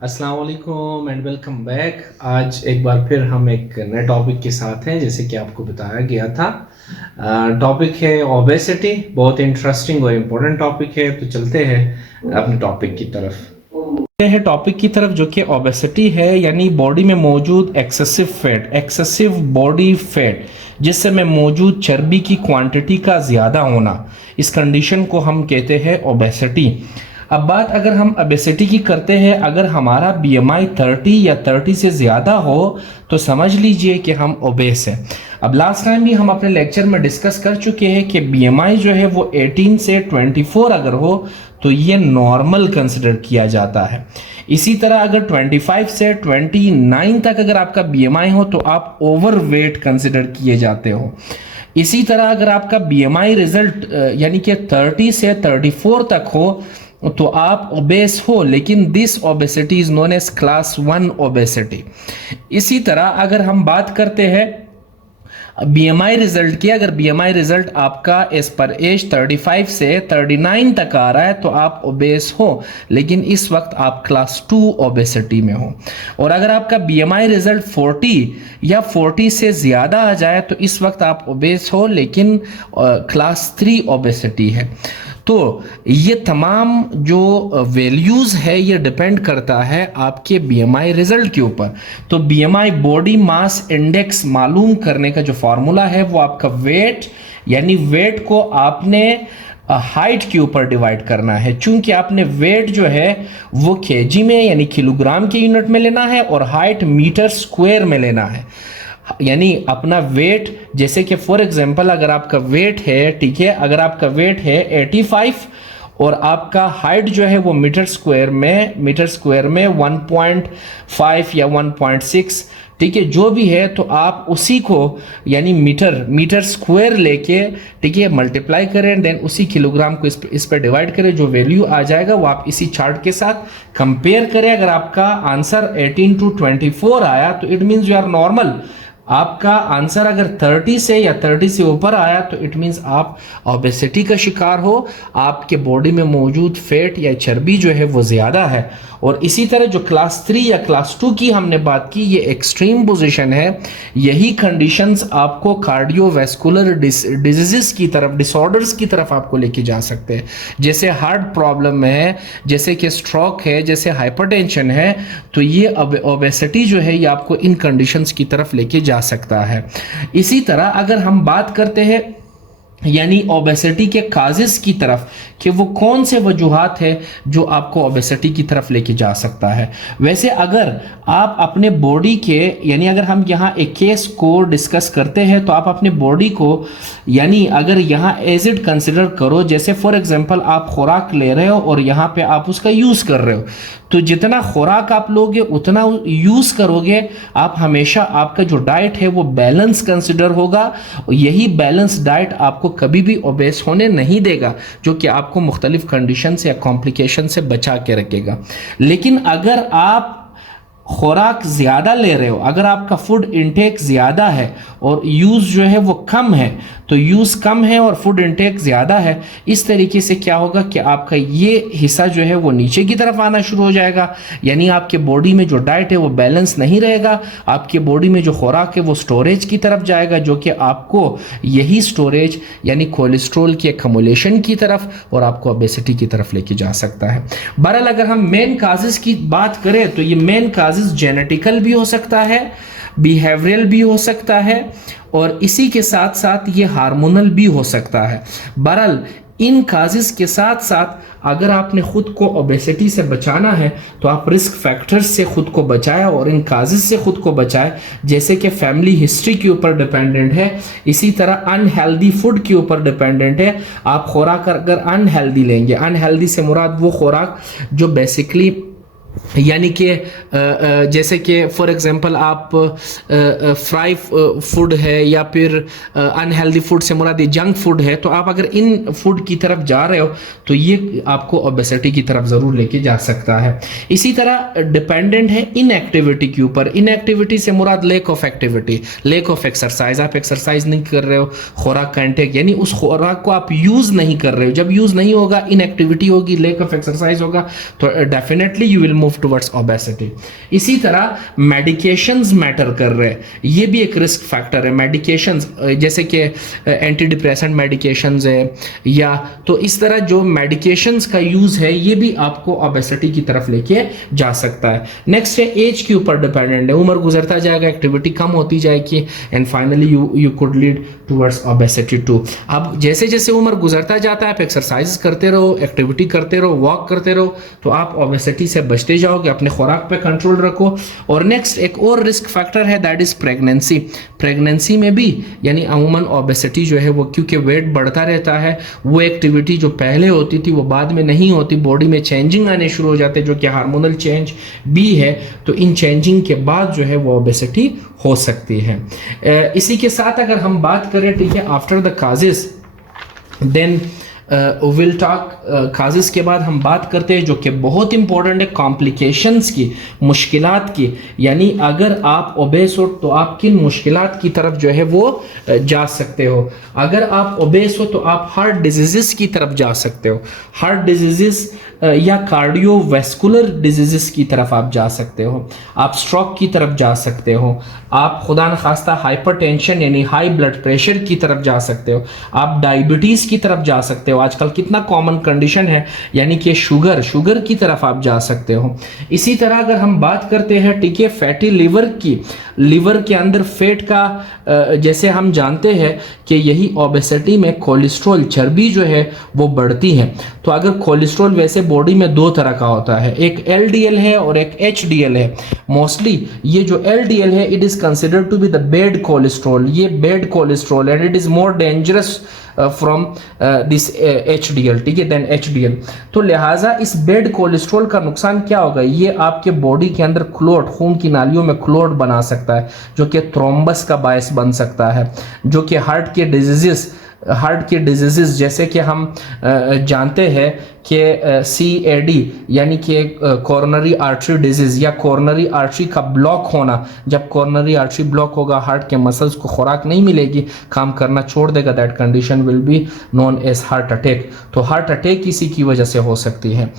अस्सलाम वालेकुम and welcome back. आज एक बार फिर हम एक नए टॉपिक के साथ हैं, जैसे कि आपको बताया गया था। टॉपिक है ओबेसिटी। बहुत इंटरेस्टिंग और इम्पोर्टेंट टॉपिक है, तो चलते हैं अपने टॉपिक की तरफ। ये है टॉपिक की तरफ जो कि ओबेसिटी है, यानी बॉडी में मौजूद एक्सेसिव बॉडी फैट, जिसमें मौजूद चर्बी की क्वांटिटी का ज़्यादा होना। इस कंडीशन को हम कहते हैं ओबेसिटी। अब बात अगर हम ओबेसिटी की करते हैं, अगर हमारा बीएमआई 30 या 30 से ज़्यादा हो तो समझ लीजिए कि हम ओबेस हैं। अब लास्ट टाइम भी हम अपने लेक्चर में डिस्कस कर चुके हैं कि बीएमआई जो है वो 18 से 24 अगर हो तो ये नॉर्मल कंसिडर किया जाता है। इसी तरह अगर 25 से 29 तक अगर आपका बीएमआई हो तो आप ओवरवेट कंसिडर किए जाते हो। इसी तरह अगर आपका बीएमआई रिजल्ट यानी कि 30 से 34 तक हो तो आप ओबेस हो, लेकिन this obesity is known as class 1 obesity. इसी तरह अगर हम बात करते हैं बीएमआई रिजल्ट की, अगर बीएमआई रिजल्ट आपका एज पर एज 35 से 39 तक आ रहा है तो आप ओबेस हो, लेकिन इस वक्त आप क्लास 2 ओबेसिटी में हो। और अगर आपका बीएमआई रिजल्ट 40 या 40 से ज़्यादा आ जाए तो इस वक्त आप ओबेस हो, लेकिन क्लास 3 ओबेसिटी है। तो ये तमाम जो वैल्यूज़ है ये डिपेंड करता है आपके बीएमआई रिजल्ट के ऊपर। तो बीएमआई बॉडी मास इंडेक्स मालूम करने का जो फार्मूला है वो आपका वेट, यानी वेट को आपने हाइट के ऊपर डिवाइड करना है। चूंकि आपने वेट जो है वो केजी में यानी किलोग्राम के यूनिट में लेना है और हाइट मीटर स्क्वायर में लेना है। यानी अपना वेट, जैसे कि फॉर एग्जांपल अगर आपका वेट है, ठीक है, अगर आपका वेट है 85 और आपका हाइट जो है वो मीटर स्क्वायर में 1.5 या 1.6, ठीक है, जो भी है, तो आप उसी को यानी मीटर स्क्वायर लेके, ठीक है, मल्टीप्लाई करें, देन उसी किलोग्राम को इस पर डिवाइड करें। जो वैल्यू आ जाएगा वो आप इसी चार्ट के साथ कंपेयर करें। अगर आपका आंसर 18 to 24 आया तो it means you are normal. आपका आंसर अगर 30 से या 30 से ऊपर आया तो इट मीन्स आप ओबेसिटी का शिकार हो, आपके बॉडी में मौजूद फैट या चर्बी जो है वो ज़्यादा है। और इसी तरह जो क्लास 3 या क्लास 2 की हमने बात की, ये एक्सट्रीम पोजीशन है। यही कंडीशंस आपको कार्डियोवैस्कुलर डिजीजेस की तरफ, डिसऑर्डर्स की तरफ आपको लेके जा सकते हैं। जैसे हार्ट प्रॉब्लम है, जैसे कि स्ट्रोक है, जैसे हाइपरटेंशन है, तो ये ओबेसिटी जो है ये आपको इन कंडीशंस की तरफ लेके जा सकता है। इसी तरह अगर हम बात करते हैं यानी ओबेसिटी के काजेस की तरफ, कि वो कौन से वजूहात है जो आपको ओबेसिटी की तरफ लेके जा सकता है। वैसे अगर आप अपने बॉडी के, यानी अगर हम यहाँ एक केस को डिस्कस करते हैं तो आप अपने बॉडी को, यानी अगर यहाँ एज इट कंसिडर करो, जैसे फॉर एग्जांपल आप खुराक ले रहे हो और यहाँ पे आप उसका यूज़ कर रहे हो, तो जितना खुराक आप लोगे उतना यूज़ करोगे। आप हमेशा आपका जो डाइट है वो बैलेंस कंसिडर होगा। यही बैलेंस डाइट आपको कभी भी ओबेस होने नहीं देगा, जो कि आपको मुख्तलिफ कंडीशन से या कॉम्प्लिकेशन से बचा के रखेगा। लेकिन अगर आप खुराक ज़्यादा ले रहे हो, अगर आपका फूड इनटेक ज़्यादा है और यूज़ जो है वो कम है, तो यूज़ कम है और फूड इनटेक ज़्यादा है, इस तरीके से क्या होगा कि आपका ये हिस्सा जो है वो नीचे की तरफ आना शुरू हो जाएगा। यानी आपके बॉडी में जो डाइट है वो बैलेंस नहीं रहेगा, आपके बॉडी में जो खुराक है वो स्टोरेज की तरफ जाएगा, जो कि आपको यही स्टोरेज यानी कोलेस्ट्रॉल की एक्युमुलेशन की तरफ और आपको ओबेसिटी की तरफ लेके जा सकता है। बहरहाल अगर हम मेन काजेस की बात करें तो ये मेन काजेस जेनेटिकल भी हो सकता है, बिहेवियरल भी हो सकता है, और इसी के साथ साथ ये हार्मोनल भी हो सकता है। बहरहाल इन काजेस के साथ साथ अगर आपने खुद को ओबेसिटी से बचाना है तो आप रिस्क फैक्टर्स से खुद को बचाएं और इन काजेस से खुद को बचाएं, जैसे कि फैमिली हिस्ट्री के ऊपर डिपेंडेंट है। इसी तरह अनहेल्दी फूड के ऊपर डिपेंडेंट है। आप खुराक अगर अनहेल्दी लेंगे, अनहेल्दी से मुराद वो खुराक जो बेसिकली यानी कि जैसे कि फॉर एग्जांपल आप फ्राई फूड है या फिर अनहेल्दी फूड से मुराद जंक फूड है, तो आप अगर इन फूड की तरफ जा रहे हो तो ये आपको ओबेसिटी की तरफ ज़रूर लेके जा सकता है। इसी तरह डिपेंडेंट है इनएक्टिविटी के ऊपर। इनएक्टिविटी से मुराद lack of activity, lack of exercise. आप एक्सरसाइज नहीं कर रहे हो, खुराक का इंटेक यानी उस खुराक को आप यूज़ नहीं कर रहे हो। जब यूज़ नहीं होगा, इनएक्टिविटी होगी, लेक ऑफ एक्सरसाइज होगा, तो definitely you will move towards obesity. इसी तरह मेडिकेशंस मैटर कर रहे हैं, ये भी एक रिस्क फैक्टर है। मेडिकेशंस जैसे कि एंटी डिप्रेसेंट मेडिकेशंस है, या तो इस तरह जो मेडिकेशंस का यूज है ये भी आपको ओबेसिटी की तरफ लेके जा सकता है। नेक्स्ट है एज के ऊपर डिपेंडेंट है, उम्र गुजरता जाएगा, एक्टिविटी कम होती जाएगी, and finally you could lead towards obesity too. अब जैसे जैसे उम्र गुजरता जाता है आप एक्सरसाइज करते रहो, एक्टिविटी करते रहो, वॉक करते रहो, तो आप ओबेसिटी से बचते जाओगे। अपने खुराक पे कंट्रोल रखो। और नेक्स्ट एक और रिस्क फैक्टर है, दैट इज प्रेगनेंसी। प्रेगनेंसी में भी यानी अमूमन ओबेसिटी जो है वो क्योंकि वेट बढ़ता रहता है, वो एक्टिविटी जो पहले होती थी वो बाद में नहीं होती, बॉडी में चेंजिंग आने शुरू हो जाते हैं जो कि हार्मोनल चेंज भी है। तो इन चेंजिंग के बाद जो है वो ओबेसिटी हो सकती है। इसी के साथ अगर हम बात करें, ठीक है, after the causes then will talk. Causes के बाद हम बात करते हैं जो कि बहुत इंपॉर्टेंट है, कॉम्प्लिकेशंस की, मुश्किलात की। यानी अगर आप ओबेस हो तो आप किन मुश्किलात की तरफ जो है वो जा सकते हो। अगर आप ओबेस हो तो आप हार्ट डिजीजेस की तरफ जा सकते हो, हार्ट डिजीजेस या कार्डियोवैस्कुलर डिजीजेस की तरफ आप जा सकते हो, आप स्ट्रोक की तरफ जा सकते हो, आप खुदा न खास्ता हाइपरटेंशन यानी हाई ब्लड प्रेशर की तरफ जा सकते हो, आप डायबिटीज़ की तरफ जा सकते हो। आजकल कितना कॉमन कंडीशन है, यानी कि शुगर की तरफ आप जा सकते हो। इसी तरह अगर हम बात करते हैं, ठीक है, फैटी लिवर की, लिवर के अंदर फैट का, जैसे हम जानते हैं कि यही ओबेसिटी में कोलेस्ट्रॉल, चर्बी जो है वो बढ़ती है। तो अगर कोलेस्ट्रॉल, वैसे बॉडी में दो तरह का होता है, एक एलडीएल है और एक एचडीएल है। मोस्टली ये जो एलडीएल है it is considered to be the bad cholesterol, ये bad cholesterol and it is more dangerous from this HDL, ठीक है, देन एचडीएल। तो लिहाजा इस बैड कोलेस्ट्रॉल का नुकसान क्या होगा, ये आपके बॉडी के अंदर क्लोट, खून की नालियों में क्लोट बना सकता है जो कि थ्रोम्बस का बायस बन सकता है, जो कि हार्ट के डिजीजेस जैसे कि हम जानते हैं कि CAD यानी कि कॉर्नरी आर्टरी डिजीज या कॉर्नरी आर्टरी का ब्लॉक होना। जब कॉर्नरी आर्टरी ब्लॉक होगा, हार्ट के मसल्स को खुराक नहीं मिलेगी, काम करना छोड़ देगा, that condition will be known as heart attack. तो हार्ट अटैक इसी की वजह से हो सकती है।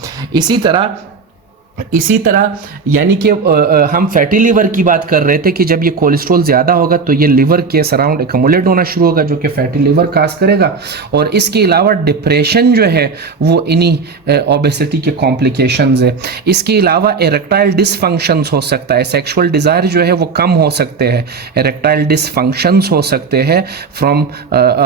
इसी तरह यानी कि हम फैटी लिवर की बात कर रहे थे कि जब ये कोलेस्ट्रॉल ज़्यादा होगा तो ये लिवर के सराउंड एकमुलेट होना शुरू होगा जो कि फैटी लिवर काज करेगा। और इसके अलावा डिप्रेशन जो है वो इन्हीं ओबेसिटी के कॉम्प्लिकेशंस है। इसके अलावा इरेक्टाइल डिसफंक्शंस हो सकता है, सेक्सुअल डिज़ायर जो है वो कम हो सकते हैं, इरेक्टाइल डिसफंक्शंस हो सकते हैं फ्रॉम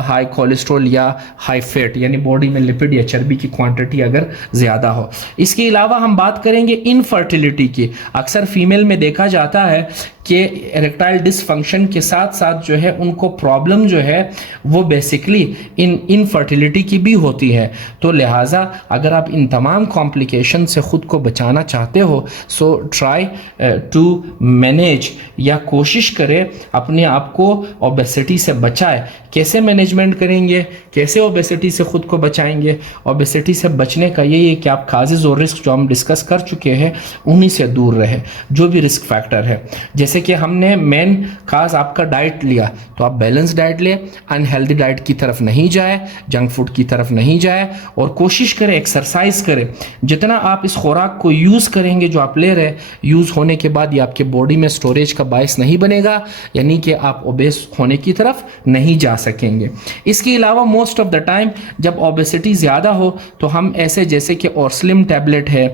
हाई कोलेस्ट्रॉल या हाई फैट, यानी बॉडी में लिपिड या चर्बी की क्वांटिटी अगर ज़्यादा हो। इसके अलावा हम बात करेंगे इनफर्टिलिटी की। अक्सर फीमेल में देखा जाता है कि इरेक्टाइल डिसफंक्शन के साथ साथ जो है उनको प्रॉब्लम जो है वो बेसिकली इनफर्टिलिटी की भी होती है। तो लिहाजा अगर आप इन तमाम कॉम्प्लिकेशन से ख़ुद को बचाना चाहते हो, सो ट्राई टू मैनेज, या कोशिश करें अपने आप को ओबेसिटी से बचाए। कैसे मैनेजमेंट करेंगे, कैसे ओबेसिटी से ख़ुद को बचाएंगे? ओबेसिटी से बचने का यही है कि आप काजेज़ और रिस्क जो हम डिस्कस कर चुके हैं उन्हीं से दूर रहे, जो भी रिस्क फैक्टर है। जैसे कि हमने मेन खास आपका डाइट लिया, तो आप बैलेंस डाइट ले, अनहेल्दी डाइट की तरफ नहीं जाए, जंक फूड की तरफ नहीं जाए, और कोशिश करें एक्सरसाइज करें। जितना आप इस खुराक को यूज़ करेंगे जो आप ले रहे, यूज़ होने के बाद ये आपके बॉडी में स्टोरेज का बायस नहीं बनेगा, यानी कि आप ओबेस होने की तरफ नहीं जा सकेंगे। इसके अलावा मोस्ट ऑफ द टाइम जब ओबेसिटी ज़्यादा हो तो हम ऐसे जैसे कि ऑर्सलिम टैबलेट है,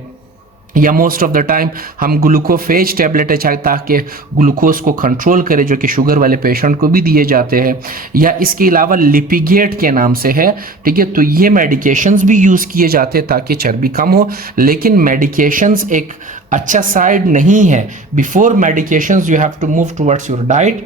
या मोस्ट ऑफ द टाइम हम ग्लूकोफेज टैबलेट है चाहे ताकि ग्लूकोज को कंट्रोल करे, जो कि शुगर वाले पेशेंट को भी दिए जाते हैं, या इसके अलावा लिपिगेट के नाम से है, ठीक है। तो ये मेडिकेशंस भी यूज़ किए जाते हैं ताकि चर्बी कम हो, लेकिन मेडिकेशंस एक अच्छा साइड नहीं है। Before medications you have to move towards your diet,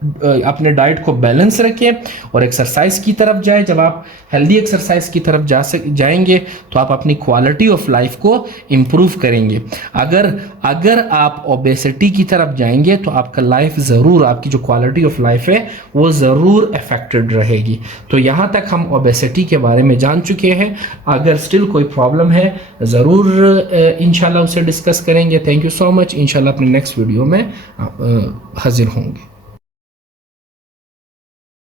अपने डाइट को बैलेंस रखें और एक्सरसाइज की तरफ जाएं। जब आप हेल्दी एक्सरसाइज की तरफ जाएंगे तो आप अपनी क्वालिटी ऑफ लाइफ को इम्प्रूव करेंगे। अगर आप ओबेसिटी की तरफ जाएंगे तो आपका लाइफ ज़रूर, आपकी जो क्वालिटी ऑफ लाइफ है वो ज़रूर अफेक्टेड रहेगी। तो यहाँ तक हम ओबेसिटी के बारे में जान चुके हैं। अगर स्टिल कोई प्रॉब्लम है ज़रूर इंशाल्लाह उसे डिस्कस करेंगे। Thank you so much. इंशाल्लाह अपने नेक्स्ट वीडियो में हाजिर होंगे।